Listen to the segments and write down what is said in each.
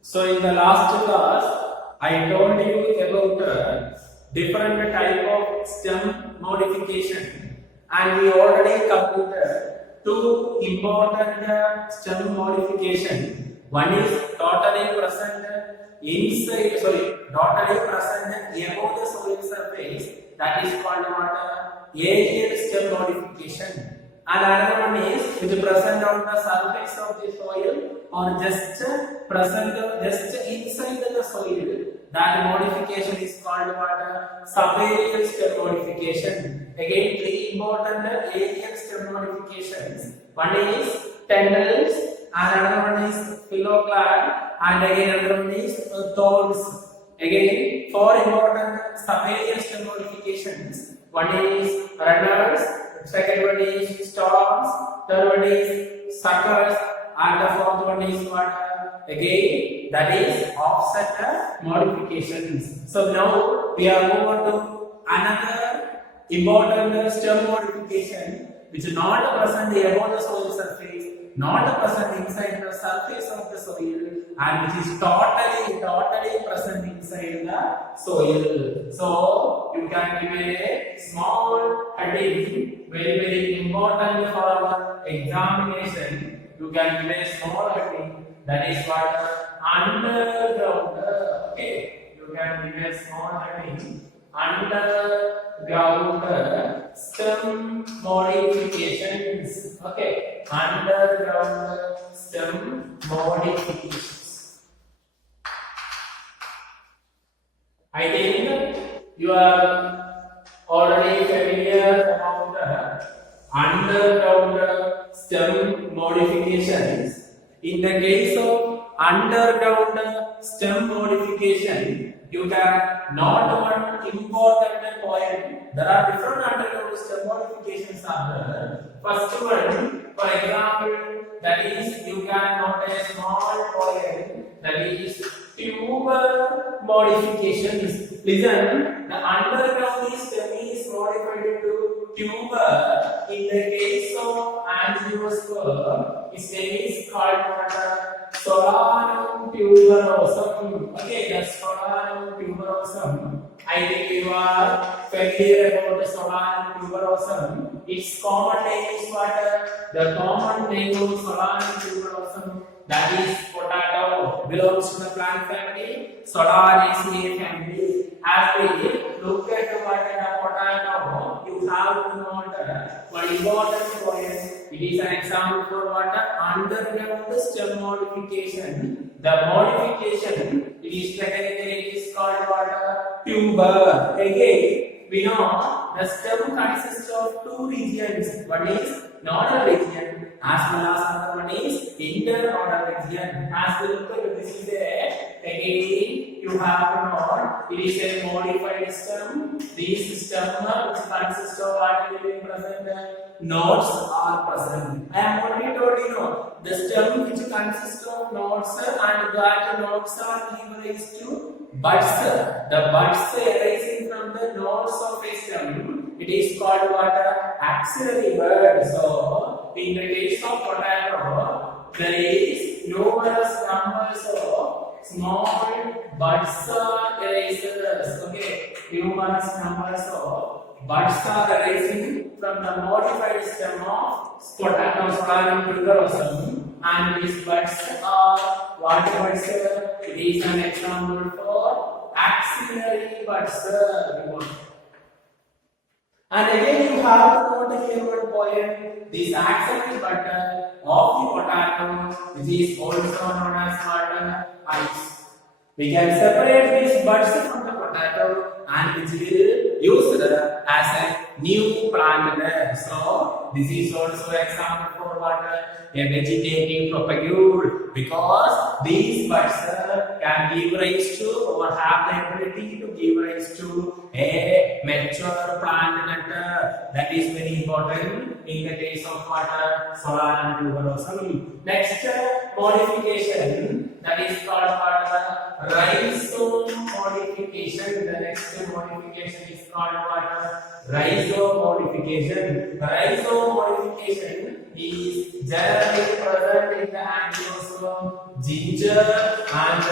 So in the last class, I told you about different type of stem modification, and we already completed two important stem modification. One is totally present inside, totally present above the soil surface. That is called what? Aerial stem modification. And another one is which present on the surface of the soil or just present just inside the soil. That modification is called what? Subaerial stem modification. Again, three important aerial stem modifications. One is tendrils, and another one is phyloclad, and again another one is thorns. Again, four important subaerial stem modifications. One is runners, second one is storms, third one is suckers, and the fourth one is what? Again, that is offset modifications. So now we are moving on to another important stem modification which is not present above the soil surface, not present inside the surface of the soil, and which is totally present inside the soil. So you can give a small heading, very important for our examination. You can give a small heading, that is what? Underground. Okay, you can give a small heading. Underground stem modifications. Okay, underground stem modifications. I think you are already familiar about the underground stem modifications. In the case of underground stem modification, you can note one important point. There are different underground stem modifications are there. First one, for example, that is you can note a small point, that is tuber modifications. Listen, the underground stem is modified into tuber. In the case of angiosperm, its name is called what? Solanum tuberosum. Okay, that's Solanum tuberosum. I think you are familiar about the Solanum tuberosum. Its common name is what? The common name of Solanum tuberosum, that is potato, belongs to the plant family Solanaceae family. As we look at what the potato, you have to note one important point. It is an example for what? Underground stem modification. The modification, it is technically it is called what? Tuber. Again, we know the stem consists of two regions. One is nodal region, as well as another one is internodal region. As we look at this is again you have to know it is a modified stem. These stem which consists of what will be present? Nodes are present. I am already told you know the stem which consists of nodes and that nodes are given rise to buds. The buds arising from the nodes of a stem, it is called what? Axillary bud. So in the case of potato, there is numerous numbers of small buds are arisers. Okay, numerous numbers of buds are arising from the modified stem of potato, Solanum tuberosum, and these buds are what buds? It is an example for axillary buds. And again you have to note here one point. This axillary bud of the potato, which is also known as what? Ice. We can separate these buds from the potato and which will used as a new plant. So this is also example for what? A vegetative propagule, because these buds can give rise to or have the ability to give rise to a mature plant nut. That is very important in the case of what? Solanum tuberosum. Next modification, that is called what? Rhizome modification. The next modification is called what? Rhizome modification. Rhizome modification is generally present in the angiosperm. angiosperm, ginger, and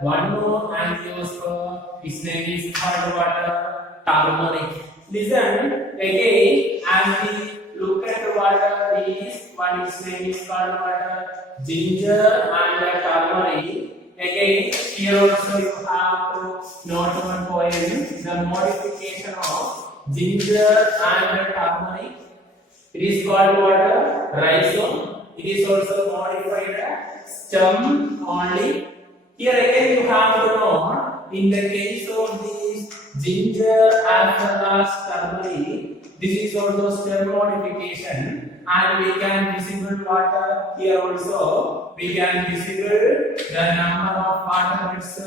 one more angiosperm. Its name is called what? Turmeric. Listen again, as we look at what is one its name is called what? Ginger and turmeric. Again, here also you have to note one point: the modification of ginger and turmeric. It is called what? Rhizome. It is also modified stem only. Here again you have to know, in the case of this ginger as well as turmeric, this is also stem modification, and we can visible water here also. We can visible the number of water bits.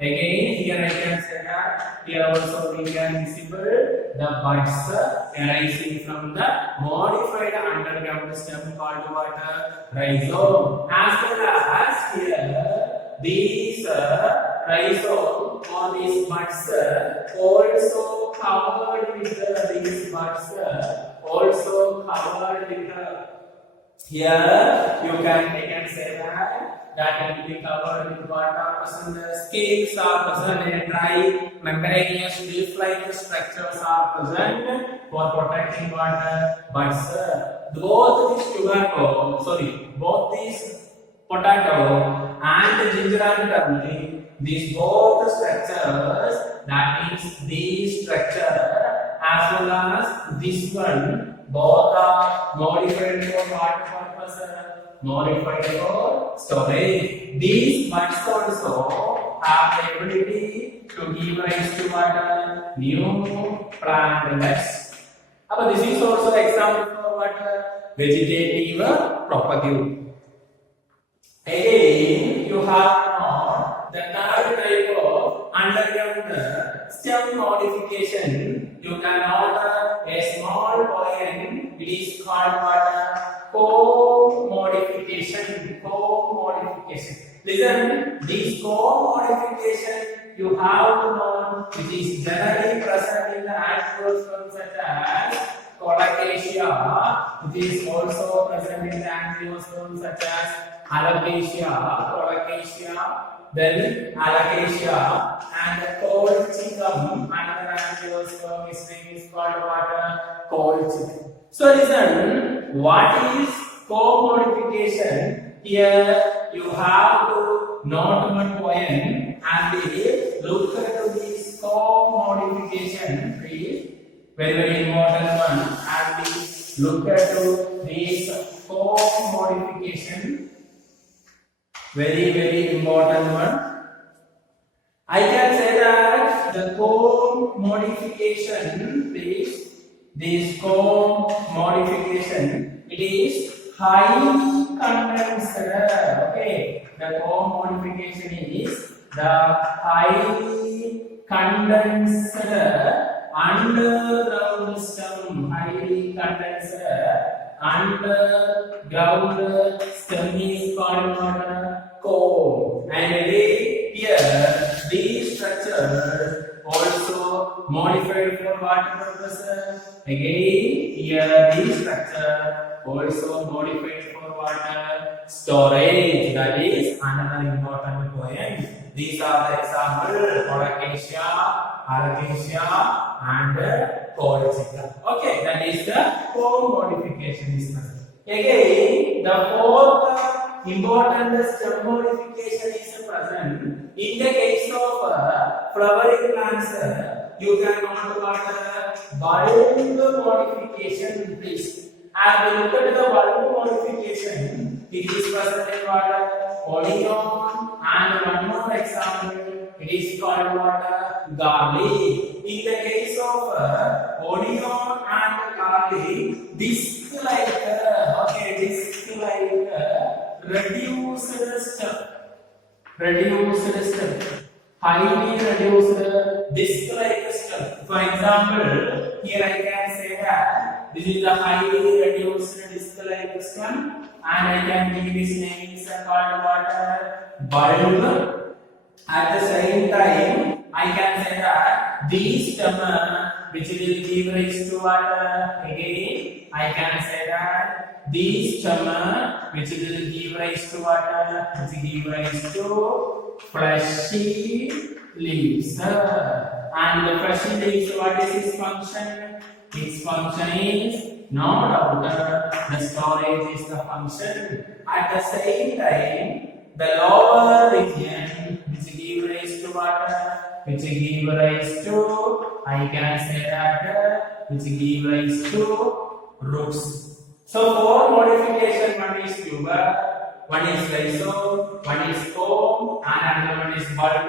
Again, here I can say that here also we can visible the buds arising from the modified underground stem called water rhizome. As well as here, these rhizome or these buds also covered with these buds also covered with here you can say that it will be covered with what are present. The scales are present and dry membranous leaf-like structures are present for protecting water. But both these potato and ginger and turmeric, these both structures, that means these structure as well as this one, both are modified for what purpose? Modified for storage. These buds also have the ability to give rise to what? New plantlets. But this is also example for what? Vegetative propagate. Again, you have now the third type of underground stem modification. You can order a small poem. It is called what? Co-modification. Co-modification. Listen, this co-modification you have to know, which is generally present in the angiosperm such as colocasia, which is also present in the angiosperm such as alocasia, colocasia, then alocasia, and colchicum. Another angiosperm, its name is called what? Colchicum. So listen, what is co-modification? Here you have to note one point and look at this co-modification. Please, very important one. And we look at this co-modification. Very important one. I can say that the co-modification, this co-modification, it is highly condensed. Okay, the co-modification is the highly condensed underground stem. Highly condensed underground stem is called what? Comb. And again, here these structures also modified for what purpose? Again, here this structure also modified for what? Storage. That is another important point. These are the examples: colocasia, alocasia, and colchicum. Okay, that is the co-modification. Again, the fourth important stem modification is present in the case of flowering plants. You can note what? Bulb modification, please. As we look at the bulb modification, it is present in what? Onion, and one more example, it is called what? Garlic. In the case of onion and garlic, disc-like, reduced stem, highly reduced disc-like stem. For example, here I can say that this is the highly reduced disc-like stem, and I can give this name is called what? Bulb. At the same time, I can say that these stem which will give rise to what? Again, I can say that these stem which will give rise to what? Which give rise to fleshy leaves. And the fleshy leaves, what is its function? Its function is no doubt the storage is the function. At the same time, the lower region which give rise to what? Which give rise to, I can say that which give rise to roots. So four modification, one is tuber, one is rhizome, one is comb, and another one is bulb.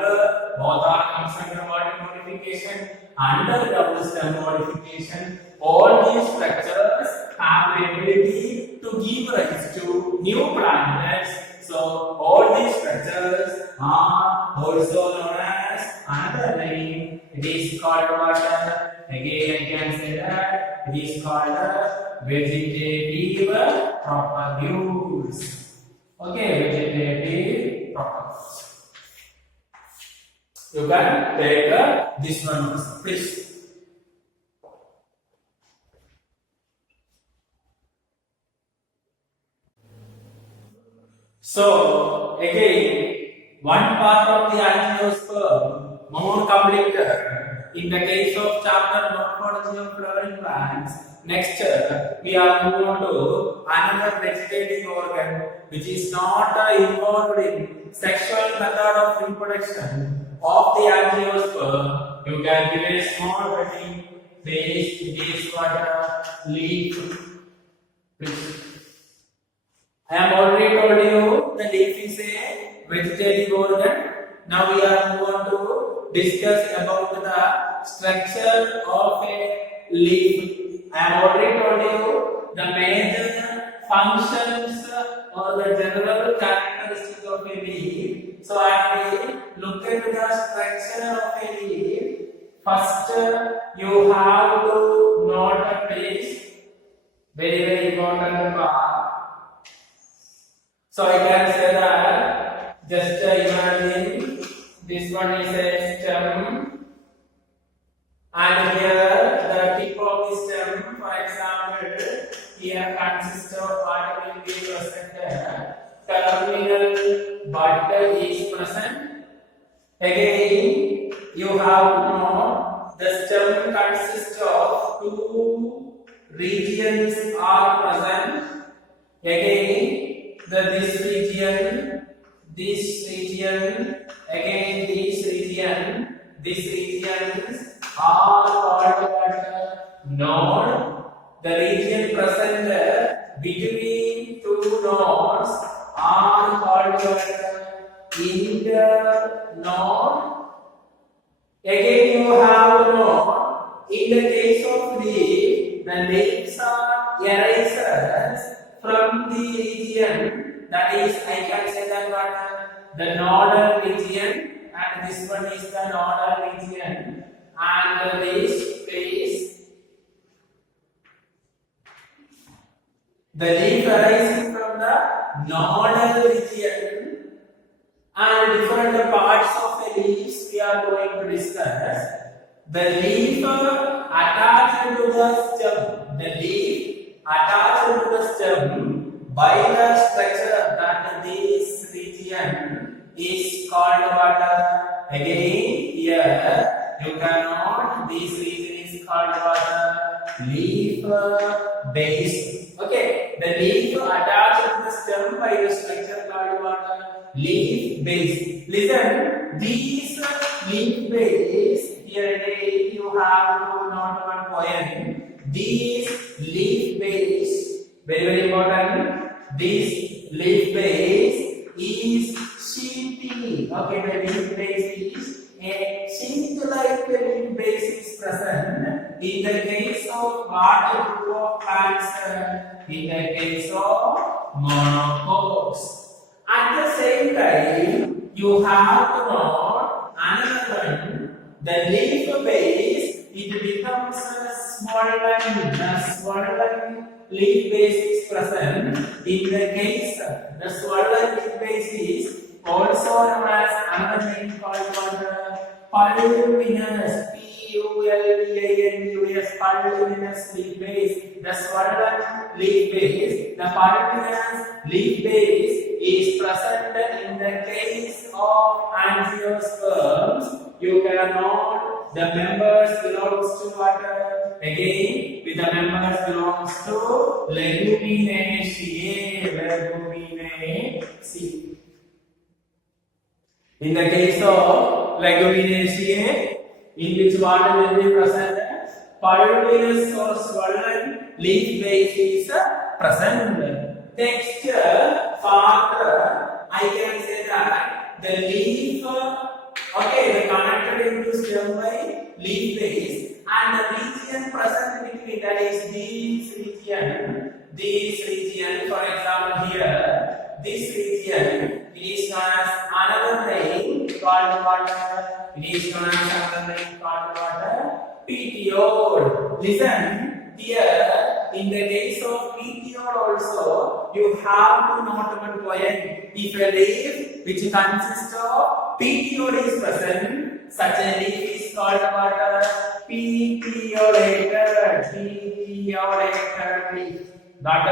Both are comes under what modification? Under double stem modification. All these structures have the ability to give rise to new plantnets. So all these structures are also known as another name. It is called what? Again, I can say that it is called vegetative propagules. Okay, vegetative propagules. You can take this one also, please. So again, one part of the angiosperm more completed in the case of chapter Morphology of flowering plants. Next, we are moving on to another vegetative organ which is not involved in sexual method of reproduction of the angiosperm. You can give a small heading. This is what leaf. I am already told you the leaf is a vegetative organ. Now we are moving on to discuss about the structure of a leaf. I have already told you the major functions or the general characteristics of a leaf. So I will look at the structure of a leaf. First, you have to note a place. Very important part. So I can say that just imagine this one is a stem, and here the tip of the stem, for example, here consists of what will be present here. Terminal bud is present. Again, you have to know the stem consists of two regions are present. Again, this region, again this region, these regions are called node. The region present between two nodes are called internode. Again, you have to know in the case of leaf, the leaves are erasers from the region, that is, I can say that what the nodal region, and this one is the nodal region, and this is the leaf arising from the nodal region, and different parts of the leaves we are going to discuss. The leaf attached to the stem, the leaf attached to the stem by the structure that this region is called what? Again, here you can note this region is called what? Leaf base. Okay, the leaf attached to the stem by the structure called what? Leaf base. Listen, these leaf base, here again you have to note one point. These leaf base, very important. This leaf base is sheethy. Okay, the leaf base is a sheath-like leaf base is present in the case of water group of plants, in the case of monocots. At the same time, you have to know another one. The leaf base, it becomes swollen leaf base is present in the case. The swollen leaf base is also known as another name called pulvinous, Pulvinous, pulvinous leaf base, the swollen leaf base. The pulvinous leaf base is present in the case of angiosperms. You cannot, the members belongs to what? Again, with the members belongs to Leguminosae. Leguminosae. In the case of Leguminosae, in which water will be present, pulvinous or swollen leaf base is present. Next, farther, I can say that the leaf, okay, connected into stem by leaf base, and the region present between, that is this region, for example here, this region is known as another name called what? It is known as another name called what? Petiole. Listen, here in the case of petiole also, you have to note one point. If a leaf which consists of petiole is present, such a leaf is called what? Petiolated. Petiolated leaf. That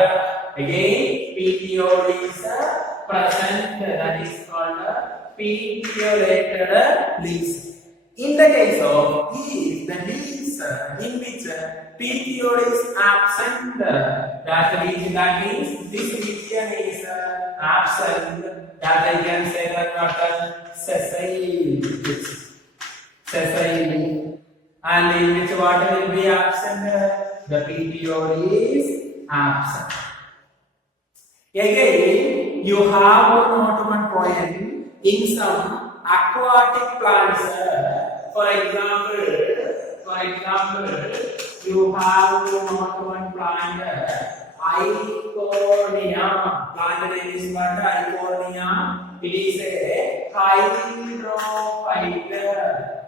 again, petiole is present, that is called petiolated leaves. In the case of if the leaves in which petiole is absent, that means this region is absent, that I can say that what? Sessile. And in which water will be absent? The petiole is absent. Again, you have to note one point in some aquatic plants. For example, you have to note one plant, Iconia. Plant name is what? Iconia. It is a hydrophyte.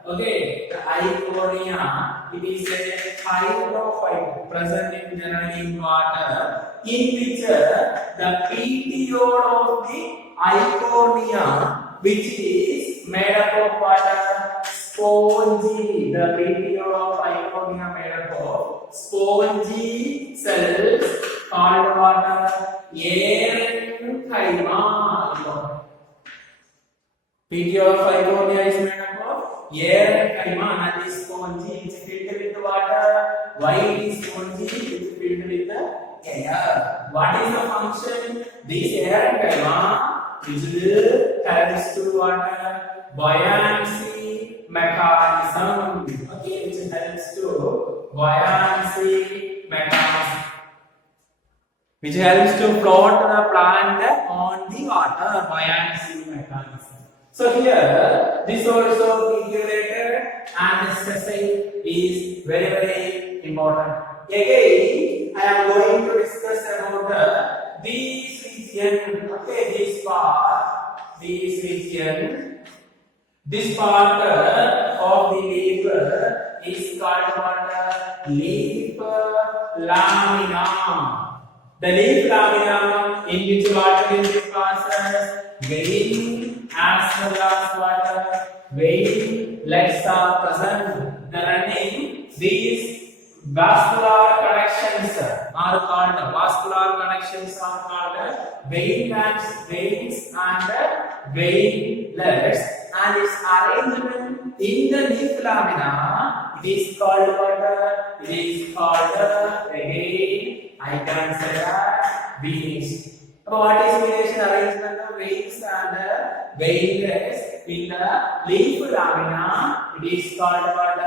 Okay, the Iconia, it is a hydrophyte present in generally in water, in which the petiole of the Iconia, which is made up of water, spongy. The petiole of Iconia made up of spongy cells called water, parenchyma. Petiole of Iconia is made up of parenchyma and is spongy. It's filled with water. Why it is spongy? It's filled with air. What is the function? This parenchyma which will helps to water buoyancy mechanism. Okay, which helps to buoyancy mechanism, which helps to float the plant on the water. Buoyancy mechanism. So here, this also regulated and sessile is very, very important. Again, I am going to discuss about this region. Okay, this part of the leaf is called what? Leaf lamina. The leaf lamina in which water will be processed, vein as well as water, vein legs are present. The running, these vascular connections are called veins and veinlets, and its arrangement in the leaf lamina, it is called what? It is called again, I can say that veins. So what is relation arrangement of veins and veinlets in the leaf lamina? It is called what?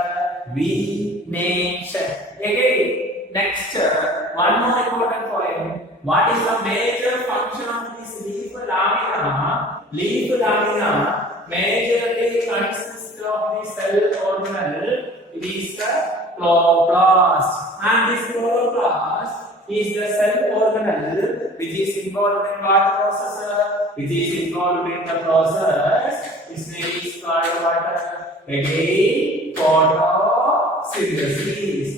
Venation. Again, next one more important point. What is the major function of this leaf lamina? Leaf lamina majorly consists of the cell organelle. It is the chloroplast, and this chloroplast is the cell organelle which is involved in what process? Which is involved in the process. Its name is called what? Again, photosynthesis.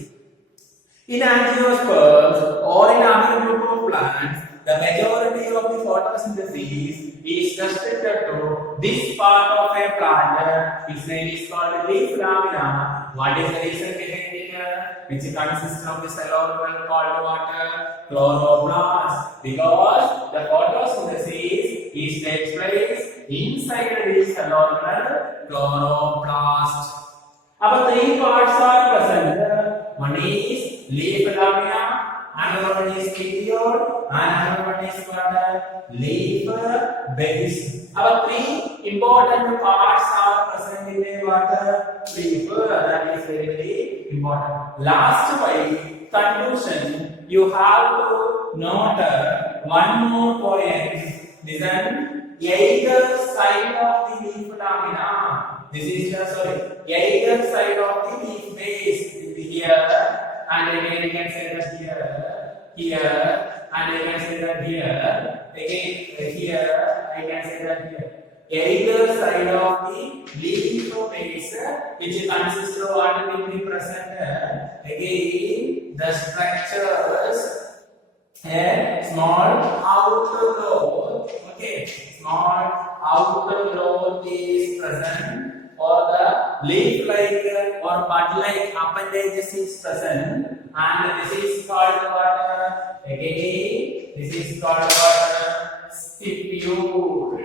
In angiosperms or in other group of plants, the majority of the photosynthesis is restricted to this part of a plant, its name is called leaf lamina. What is the reason behind it? Which consists of the cell organ called what? Chloroplast. Because the photosynthesis is takes place inside this cell organ, chloroplast. Our three parts are present. One is leaf lamina, another one is petiole, and another one is what? Leaf base. Our three important parts are present in the water leaf. That is very, very important. Last by conclusion, you have to note one more point. Listen, either side of the leaf lamina. This is either side of the leaf base. Here, and again you can say that here, and I can say that here, again here, I can say that here. Either side of the leaf base, which consists of what will be present, again the structures, a small outer growth, okay, small outer growth is present, or the leaf-like or bud-like appendages is present, and this is called what? Again, this is called what? Stipule.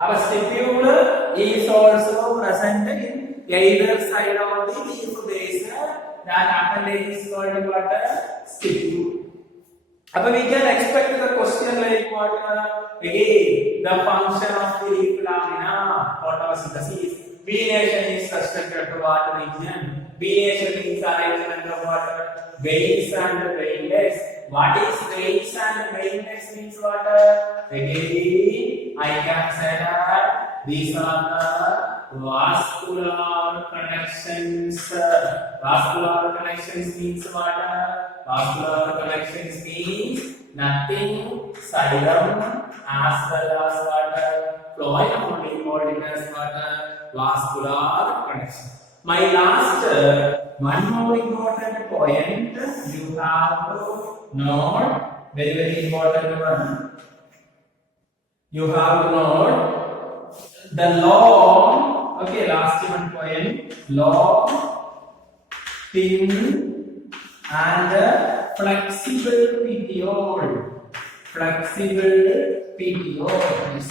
Our stipule is also present in either side of the leaf base. That appendage is called what? Stipule. Now we can expect the question like what? Again, the function of the leaf lamina, photosynthesis. Venation is restricted to what region? Venation means arrangement of what? Veins and veinlets. What is veins and veinlets means what? Again, I can say that these are the vascular connections. Vascular connections means what? Vascular connections means nothing xylem as well as what? Phloem only involved as what? Vascular connection. My last one more important point you have to note, very, very important one. You have to note the long, okay, last one point, long, thin, and flexible petiole. Flexible petioles.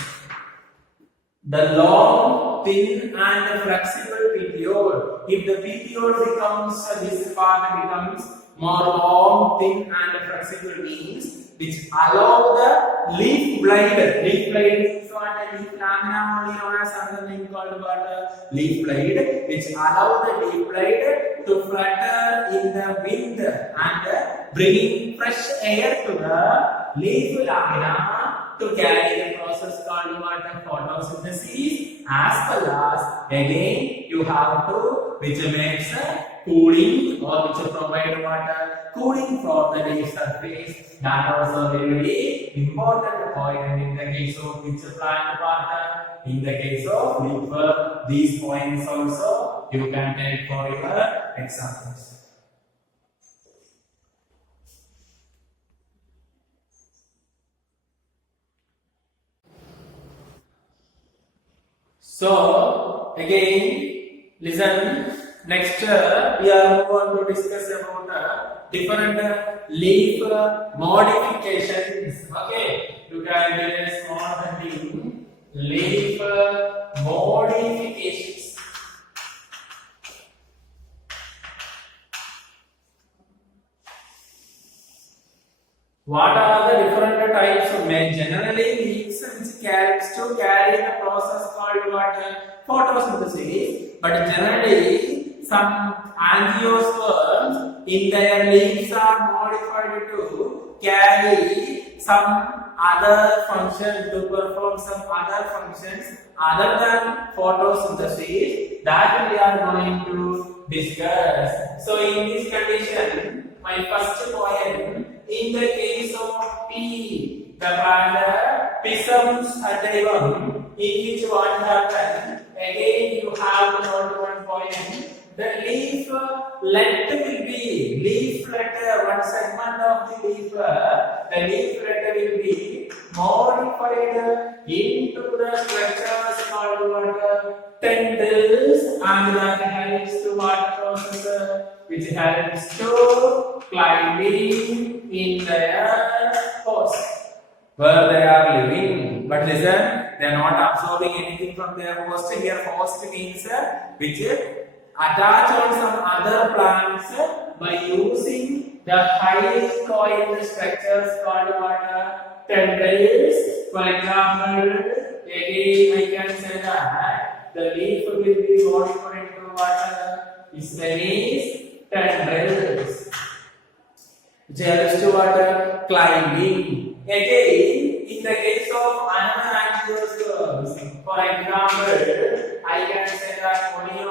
The long, thin, and flexible petiole. If the petiole becomes, this part becomes more long, thin, and flexible means which allow the leaf blade. Leaf blade is what? Leaf lamina only known as another name called what? Leaf blade, which allow the leaf blade to flutter in the wind and bringing fresh air to the leaf lamina to carry the process called what? Photosynthesis, as well as again you have to which makes cooling or which provide water cooling for the leaf surface. That also very important point in the case of which plant part. In the case of leaf, these points also you can take for your examples. So again, listen. Next, we are going to discuss about different leaf modifications. Okay, you can do a small heading: leaf modifications. What are the different types of men? Generally, leaves which carry the process called what? Photosynthesis. But generally, some angiosperms in their leaves are modified to carry some other function, to perform some other functions other than photosynthesis. That we are going to discuss. So, in this condition, my first point. In the case of P, the plant Pisum sativum, in which what happens? Again, you have to note one point. The leaflet will be leaflet. One segment of the leaf, the leaflet will be modified into the structures called what? Tendrils, and that helps to what process? Which helps to climbing in their host where they are living. But listen, they are not absorbing anything from their host. Here host means which attach on some other plants by using the highly coiled structures called what? Tendrils. For example, again I can say that the leaf will be modified into what? Its name is tendrils, which helps to what? Climbing. Again, in the case of another angiosperms, for example, I can say that onion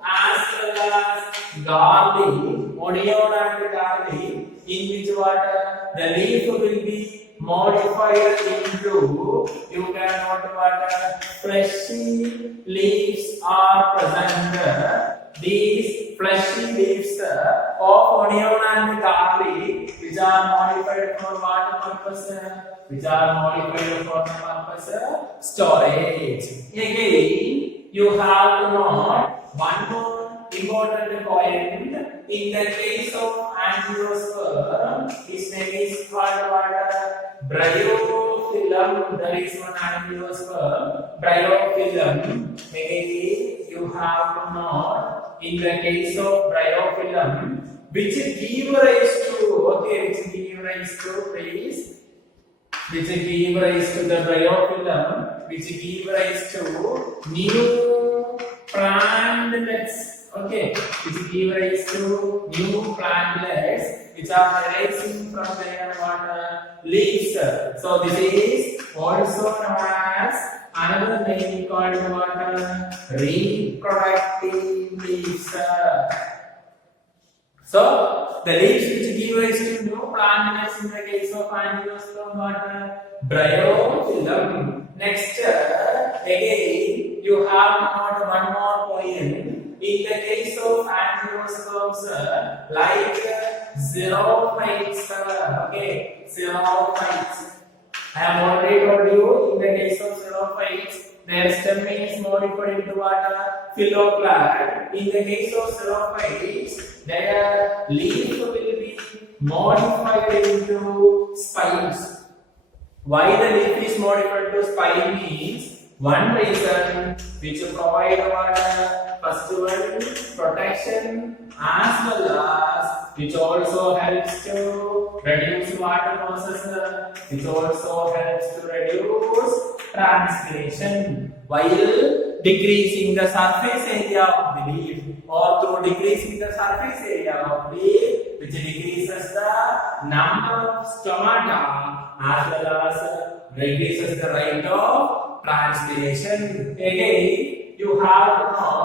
as well as garlic, onion and garlic, in which what? The leaf will be modified into, you can note what? Fleshy leaves are present. These fleshy leaves of onion and garlic, which are modified for what purpose? Which are modified for the purpose? Storage. Again, you have to note one more important point. In the case of angiosperm, its name is called what? Bryophyllum. There is one angiosperm, bryophyllum. Again, you have to note in the case of bryophyllum, which give rise to, which give rise to, please, which give rise to the bryophyllum, which give rise to new plantlets, which give rise to new plantlets, which are arising from their what? Leaves. So this is also known as another name called what? Reproductive leaves. So the leaves which give rise to new plantlets in the case of angiosperm what? Bryophyllum. Next, again you have not one more point. In the case of angiosperms, like xerophytes, xerophytes. I have already told you in the case of xerophytes, their stem is modified into what? Phylloclad. In the case of xerophytes, their leaf will be modified into spines. Why the leaf is modified to spine means one reason which provide what? First one, protection, as well as which also helps to reduce water losses, which also helps to reduce transpiration while decreasing the surface area of the leaf, or through decreasing the surface area of leaf, which decreases the number of stomata as well as reduces the rate of transpiration. Again, you have to know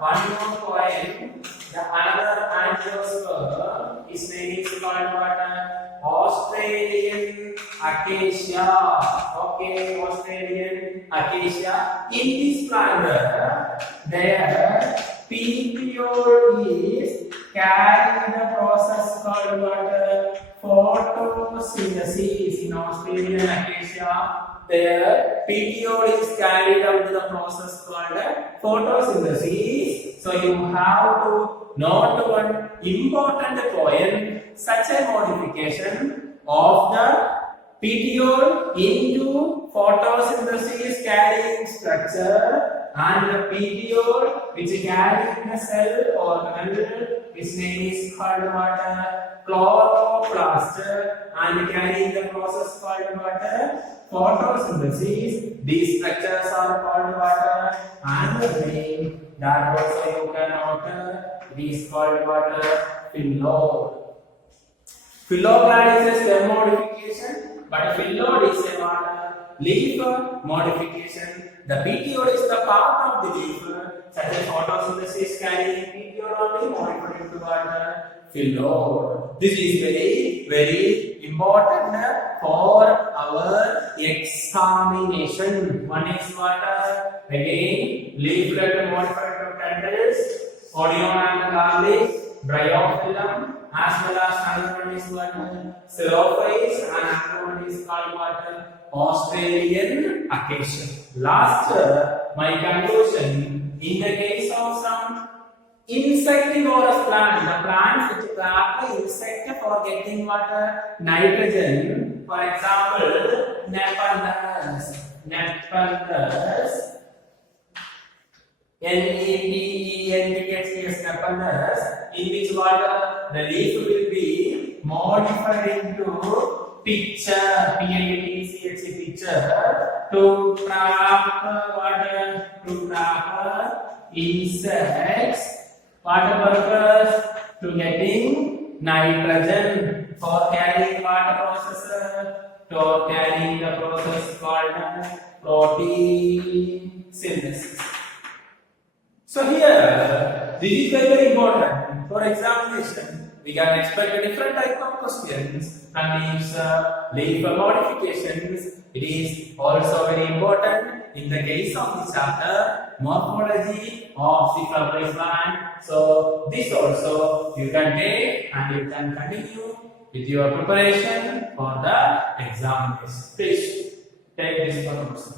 one more point. The another angiosperm, its name is called what? Australian acacia. Australian acacia. In this plant, their petiole is carrying the process called what? Photosynthesis. In Australian acacia, their petiole is carried out the process called photosynthesis. So you have to note one important point. Such a modification of the petiole into photosynthesis carrying structure, and the petiole which carrying the cell organelle, its name is called what? Chloroplast, and carrying the process called what? Photosynthesis. These structures are called what? Another name that also you can note. It is called what? Phyllodes. Phylloclad is a stem modification, but phyllodes is a what? Leaf modification. The petiole is the part of the leaf, such as photosynthesis carrying petiole only modified into what? Phyllodes. This is very, very important for our examination. One is what? Again, leaflet modified to tendrils, onion and garlic, bryophyllum, as well as another one is what? Xerophiles, and another one is called what? Australian acacia. Last, my conclusion, in the case of some insectivorous plant, the plants which trap the insect for getting water, nitrogen, for example, Nepenthes, Nepenthes, in which water the leaf will be modified into picture, picture, to trap water, to trap insects. What purpose? To getting nitrogen for carrying water process, for carrying the process called protein synthesis. So here, this is very important for examination. We can expect a different type of questions and these leaf modifications. It is also very important in the case of the chapter morphology of the flowering plant. So this also you can take and you can continue with your preparation for the examination. Please take this for notes.